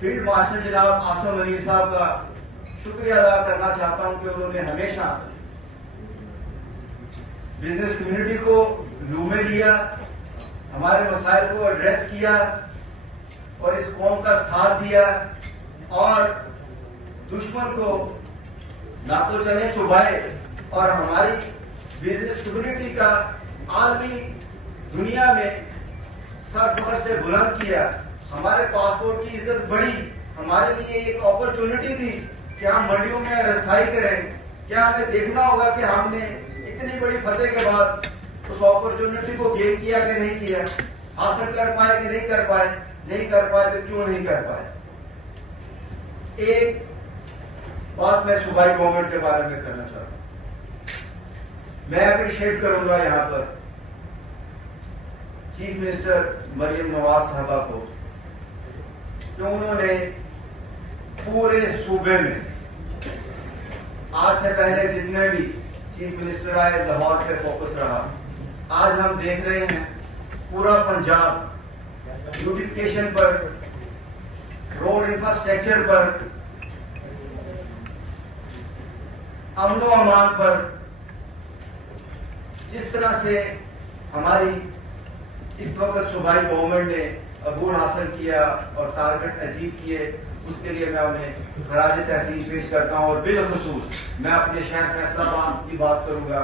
Field marshal جناب آصف منیر صاحب کا شکریہ ادا کرنا چاہتا ہوں کہ انہوں نے ہمیشہ بزنس کمیونٹی کو لو میں لیا، ہمارے مسائل کو ایڈریس کیا اور اس قوم کا ساتھ دیا، اور دشمن کو نہ تو چنے چبائے اور ہماری بزنس کمیونٹی کا عالمی دنیا میں سر فخر سے بلند کیا۔ ہمارے پاسپورٹ کی عزت بڑھی، ہمارے لیے ایک اپرچونٹی تھی کہ ہم منڈیوں میں رسائی کریں۔ کیا ہمیں دیکھنا ہوگا کہ ہم نے اتنی بڑی فتح کے بعد اس اپرچونٹی کو گین کیا کہ نہیں کیا، حاصل کر پائے کہ نہیں کر پائے؟ نہیں کر پائے تو کیوں نہیں کر پائے؟ ایک بات میں صوبائی گورنمنٹ کے بارے میں کرنا چاہتا ہوں۔ میں اپریشیٹ کروں گا یہاں پر چیف منسٹر مریم نواز صاحبہ کو کہ انہوں نے پورے صوبے میں آج سے پہلے جتنے بھی چیف منسٹر آئے لاہور پہ فوکس رہا۔ آج ہم دیکھ رہے ہیں پورا پنجاب بیوٹیفکیشن پر، روڈ انفراسٹرکچر پر، امن و امان پر جس طرح سے ہماری اس وقت صوبائی گورنمنٹ نے عبور حاصل کیا اور ٹارگٹ اچیو کیے، اس کے لیے میں انہیں خراج تحسین پیش کرتا ہوں۔ اور بالخصوص میں اپنے شہر فیصل آباد کی بات کروں گا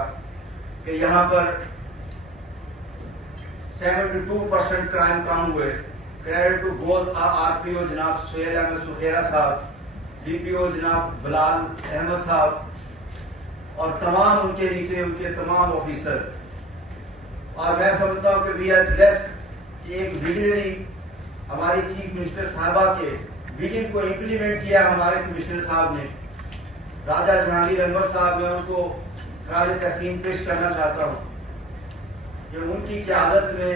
کہ یہاں پر 72% کرائم کم ہوئے۔ Credit to both R P O جناب سہیل احمد سخیرہ صاحب، ڈی پی او جناب بلال احمد صاحب اور تمام ان کے نیچے ان کے تمام آفیسر۔ اور میں سمجھتا ہوں کہ وی آر بلیسڈ کہ ایک ویژنری ہماری چیف منسٹر صاحبہ کے ویژن کو امپلیمنٹ کیا ہمارے کمشنر صاحب نے، راجہ جہانگیر انور صاحب۔ میں ان کو خراج تحسین پیش کرنا چاہتا ہوں کہ ان کی قیادت میں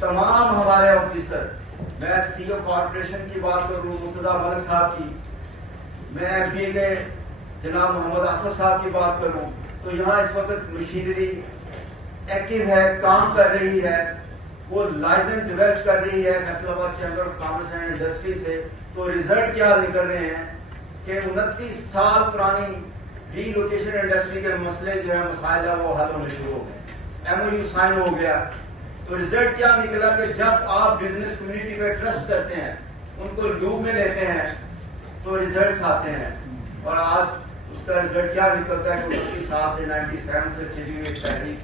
تمام ہمارے آفیسر، میں سی او کارپوریشن کی بات کروں مرتضیٰ ملک صاحب کی، میں ایف ڈی اے کے جناب محمد آصف صاحب کی بات کروں، تو یہاں اس وقت مشینری ایکٹیو ہے، کام کر رہی ہے، وہ لائسنس ڈیولپ کر رہی ہے فیصل آباد chamber of commerce and industry سے۔ تو ریزلٹ کیا نکل رہے ہیں کہ 29 سال پرانی ری لوکیشن انڈسٹری کے مسئلے جو ہے، مسائل ہے، وہ حل ہونے شروع ہو گئے، ایم او یو سائن ہو گیا۔ تو ریزلٹ کیا نکلا کہ جب آپ بزنس کمیونٹی پہ ٹرسٹ کرتے ہیں، ان کو لوپ میں لیتے ہیں، تو ریزلٹس آتے ہیں۔ اور آج اس کا ریزلٹ کیا نکلتا ہے کہ 29 سال سے 97 سے چلی ہوئی تحریک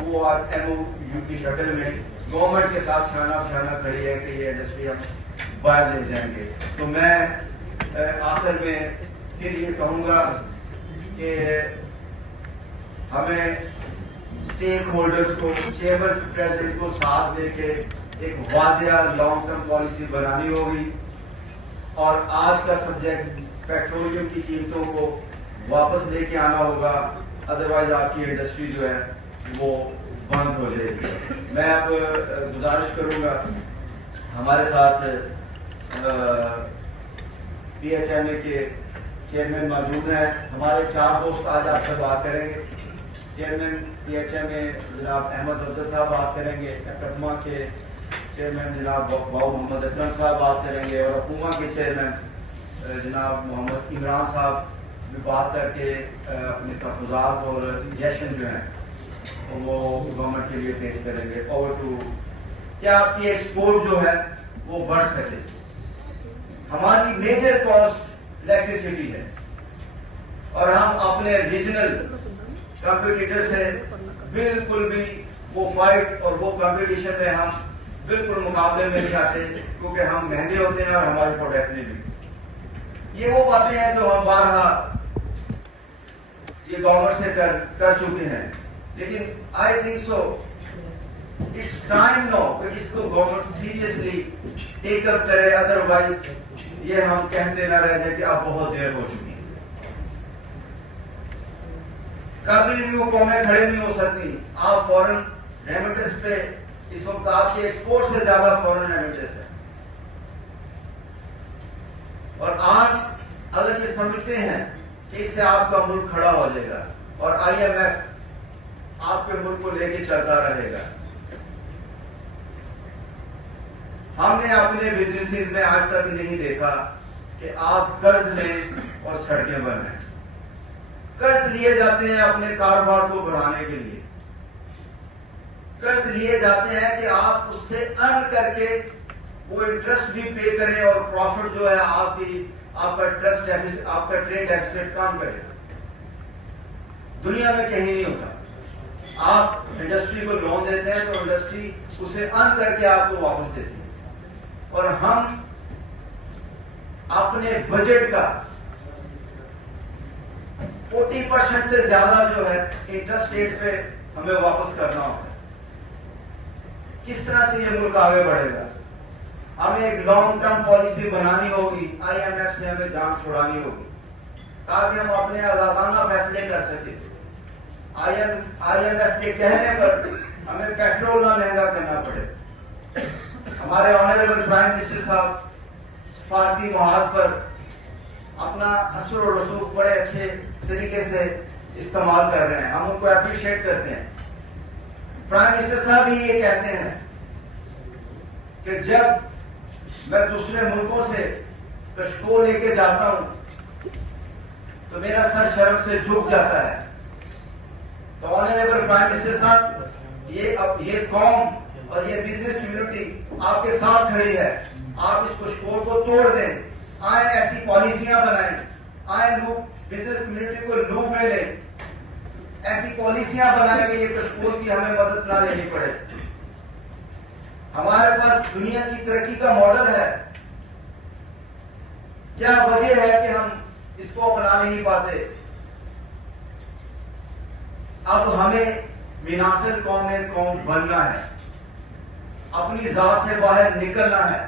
وہ ایم او یو کی شکل میں گورنمنٹ کے ساتھ چھانا کھڑی ہے کہ یہ انڈسٹری ہم باہر لے جائیں گے۔ تو میں آخر میں پھر یہ کہوں گا کہ ہمیں اسٹیک ہولڈرز کو، چیمبر پریزیڈنٹ کو ساتھ دے کے ایک واضح لانگ ٹرم پالیسی بنانی ہوگی، اور آج کا سبجیکٹ پیٹرولیم کی قیمتوں کو واپس لے کے آنا ہوگا، ادروائز آپ کی انڈسٹری جو ہے وہ بند ہو جائے گی۔ میں اب گزارش کروں گا، ہمارے ساتھ پی ایچ ایم اے کے چیئرمین موجود ہیں، ہمارے 4 دوست آج آپ سے بات کریں گے۔ چیئرمین پی ایچ ایم اے جناب احمد افضل صاحب بات کریں گے، اکٹما کے چیئرمین جناب باؤ محمد اکرم صاحب بات کریں گے، اور حکومت کے چیئرمین جناب محمد عمران صاحب بھی بات کر کے اپنے تحفظات اور سجیشن جو ہیں وہ گورنمنٹ کے لیے پیش کریں گے۔ اوور ٹو کیا آپ کی ایکسپورٹ جو ہے وہ بڑھ سکے۔ ہماری میجر کاسٹ الیکٹریسٹی ہے، اور ہم اپنے ریجنل کمپیٹیٹر سے بالکل بھی وہ فائٹ اور وہ کمپٹیشن میں ہم بالکل مقابلے میں نہیں آتے، کیونکہ ہم مہنگے ہوتے ہیں اور ہماری پروڈکٹنی بھی۔ یہ وہ باتیں ہیں جو ہم بارہا یہ گورنمنٹ سے کر چکے ہیں، لیکن I think so it's time now کہ اس کو گورنمنٹ سیریسلی ٹیک اپ کرے، ادروائز یہ ہم کہتے نہ رہ جائے کہ اب بہت دیر ہو چکی ہے۔ کبھی بھی وہ قومیں کھڑے نہیں ہو سکتی۔ آپ فورن ریمیٹنس پہ اس وقت آپ کی ایکسپورٹ سے زیادہ فورن ریمیٹنس ہے، اور آج اگر یہ سمجھتے ہیں کہ اس سے آپ کا ملک کھڑا ہو جائے گا اور آئی ایم ایف آپ کے ملک کو لے کے چلتا رہے گا، ہم نے اپنے بزنس میں آج تک نہیں دیکھا کہ آپ قرض لیں اور سڑکیں بنائیں. قرض لیے جاتے ہیں اپنے کاروبار کو بڑھانے کے لیے. قرض لیے جاتے ہیں کہ آپ اس سے ارن کر کے وہ انٹرسٹ بھی پے کریں اور پروفٹ جو ہے آپ کا ٹریڈ ڈیفیسٹ کم کرے. دنیا میں کہیں نہیں ہوتا. آپ انڈسٹری کو لون دیتے ہیں تو انڈسٹری اسے ارن کر کے آپ کو واپس دیتی ہے. اور ہم اپنے بجٹ کا 40% سے زیادہ جو ہے انٹرسٹ ریٹ پہ ہمیں واپس کرنا ہوتا ہے. کس طرح سے یہ ملک آگے بڑھے گا؟ ہمیں ایک لانگ ٹرم پالیسی بنانی ہوگی. IMF سے ہمیں جان چھڑانی ہوگی تاکہ ہم اپنے آزادانہ فیصلے کر سکیں. IMF کے کہنے پر ہمیں پیٹرول نہ مہنگا کرنا پڑے. ہمارے آنریبل پرائم منسٹر صاحب سفارتی محاذ پر اپنا اثر و رسوخ بڑے اچھے طریقے سے استعمال کر رہے ہیں. ہم ان کو اپریشیٹ کرتے ہیں. پرائم منسٹر صاحب ہی یہ کہتے ہیں کہ جب میں دوسرے ملکوں سے کشکول لے کے جاتا ہوں تو میرا سر شرم سے جھک جاتا ہے. تو آنریبل پرائم منسٹر صاحب یہ قوم اور یہ بزنس کمیونٹی آپ کے ساتھ کھڑی ہے. آپ اس کشکول کو توڑ دیں. آئیں ایسی پالیسیاں بنائیں. آئیں بزنس کمیونٹی کو لوپ میں لیں. ایسی پالیسیاں بنائیں کہ یہ کشکول کی ہمیں مدد نہ لینی پڑے. ہمارے پاس دنیا کی ترقی کا ماڈل ہے. کیا وجہ ہے کہ ہم اس کو اپنا نہیں پاتے؟ اب ہمیں مناصر قوم بننا ہے. اپنی ذات سے باہر نکلنا ہے.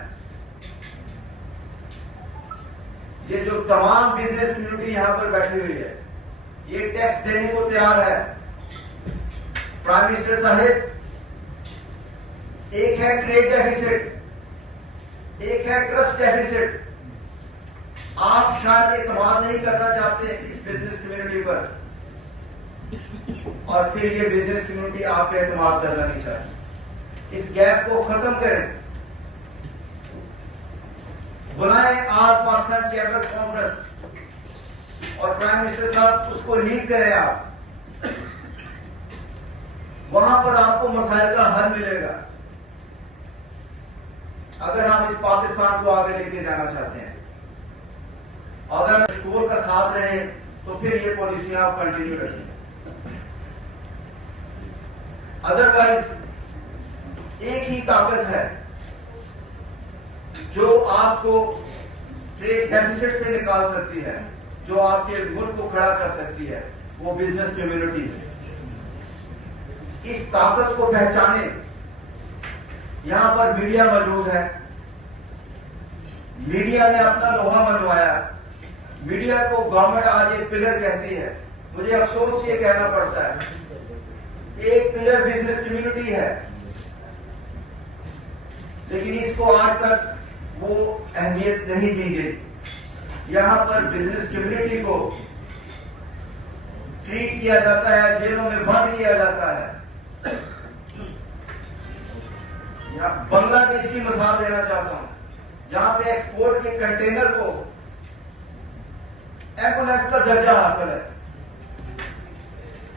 یہ جو تمام بزنس کمیونٹی یہاں پر بیٹھی ہوئی ہے یہ ٹیکس دینے کو تیار ہے. پرائم منسٹر صاحب، ایک ہے ٹریڈ ڈیفیسٹ، ایک ہے ٹرسٹ ڈیفیسٹ. آپ شاید اعتماد نہیں کرنا چاہتے اس بزنس کمیونٹی پر اور پھر یہ بزنس کمیونٹی آپ پہ اعتماد کرنا نہیں چاہتی. اس گیپ کو ختم کریں. بلائیں آل پاکستان چیمبر کانفرنس اور پرائم منسٹر صاحب اس کو لیڈ کریں. آپ وہاں پر آپ کو مسائل کا حل ملے گا اگر ہم اس پاکستان کو آگے لے کے جانا چاہتے ہیں. اگر کشکول کا ساتھ رہے تو پھر یہ پالیسیاں آپ کنٹینیو رکھیں. ادروائز ایک ہی طاقت ہے جو آپ کو ٹریڈ ڈیفیسٹ سے نکال سکتی ہے، جو آپ کے ملک کو کھڑا کر سکتی ہے، وہ بزنس کمیونٹی ہے. اس طاقت کو پہچانے. یہاں پر میڈیا موجود ہے. میڈیا نے اپنا لوہا منوایا. میڈیا کو گورنمنٹ آج ایک پلر کہتی ہے. مجھے افسوس یہ کہنا پڑتا ہے ایک پلر بزنس کمیونٹی ہے، لیکن اس کو آج تک وہ اہمیت نہیں دی گئی. یہاں پر بزنس کمیونٹی کو ٹریٹ کیا جاتا ہے، جیلوں میں بند کیا جاتا ہے. بنگلہ دیش کی مثال دینا چاہتا ہوں جہاں پہ ایکسپورٹ کے کنٹینر کو ایمبولینس کا درجہ حاصل ہے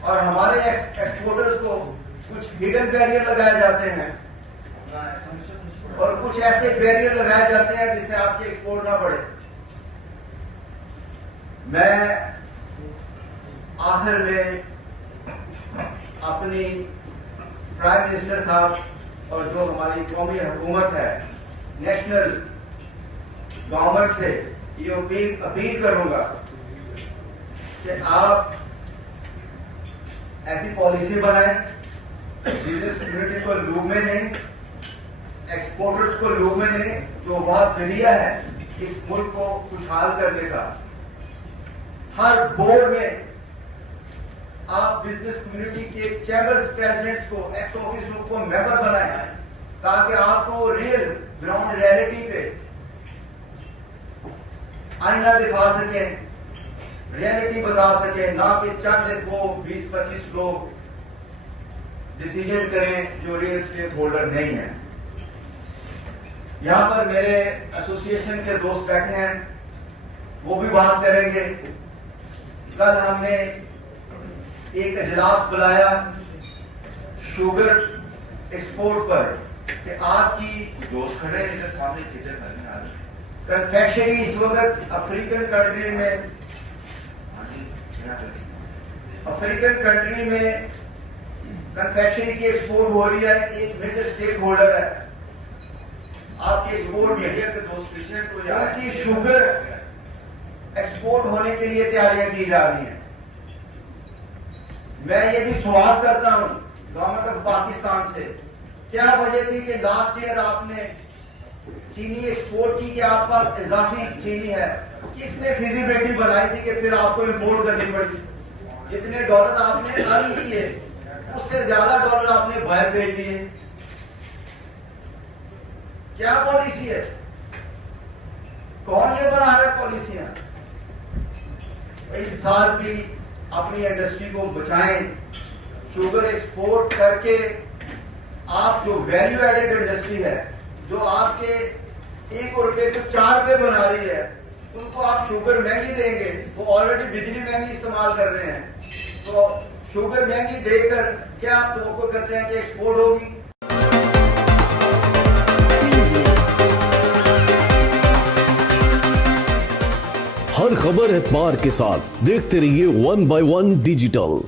اور ہمارے ایکسپورٹرز کو کچھ ہڈن بیریئر لگائے جاتے ہیں اور کچھ ایسے بیریئر لگائے جاتے ہیں جس سے آپ کی ایکسپورٹ نہ بڑھے. میں آخر میں اپنی پرائم منسٹر صاحب اور جو ہماری قومی حکومت ہے، نیشنل گورنمنٹ سے یہ اپیل کروں گا کہ آپ ایسی پالیسی بنائیں، بزنس کمیونٹی کو لوپ میں لیں، ایکسپورٹرز کو لوپ میں لیں، جو بہت ذریعہ ہے اس ملک کو خوشحال کرنے کا. ہر بورڈ میں آپ بزنس کمیونٹی کے چیمبرز پریزیڈنٹس کو، ایکس آفیسروں کو ممبر بنائیں تاکہ آپ کو ریئل گراؤنڈ ریئلٹی پہ آئینہ دکھا سکیں، ریئلٹی بتا سکیں، نہ کہ چند 20-25 لوگ ڈیسیجن کریں جو ریئل اسٹیک ہولڈر نہیں ہیں. یہاں پر میرے ایسوسیشن کے دوست بیٹھے ہیں, وہ بھی بات کریں گے. کل ہم نے ایک اجلاس بلایا شوگر ایکسپورٹ پر کہ آپ کی دوست کھڑے ہیں ادھر سامنے سیٹیں کرنے آ رہے ہیں. کنفیکشنری اس وقت افریقن کنٹری میں کنفیکشنری کی ایکسپورٹ ہو رہی ہے. ایک میجر اسٹیک ہولڈر ہے آپ کی ایکسپورٹ میں. میڈیا کے دوست پیچھے تو ان کی شوگر ایکسپورٹ ہونے کے لیے تیاریاں کی جا رہی ہیں. میں یہ بھی سوال کرتا ہوں گورنمنٹ آف پاکستان سے, کیا وجہ تھی کہ لاسٹ ایئر آپ نے چینی ایکسپورٹ کی کہ آپ پاس اضافی چینی ہے؟ کس نے فیزیبلٹی بنائی تھی کہ پھر آپ کو امپورٹ کرنی پڑی؟ جتنے ڈالر آپ نے ارن کیے اس سے زیادہ ڈالر آپ نے باہر بھیج دیے. کیا پالیسی ہے؟ کون یہ بنا رہا ہے پالیسیاں؟ اس سال بھی اپنی انڈسٹری کو بچائیں. شوگر ایکسپورٹ کر کے آپ جو ویلیو ایڈڈ انڈسٹری ہے, جو آپ کے 1 روپے کو 4 روپے بنا رہی ہے, ان کو آپ شوگر مہنگی دیں گے. وہ آلریڈی بجلی مہنگی استعمال کر رہے ہیں, تو شوگر مہنگی دے کر کیا آپ توقع کرتے ہیں کہ ایکسپورٹ ہوگی؟ ہر خبر اعتبار کے ساتھ دیکھتے رہیے 1 by 1 ڈیجیٹل.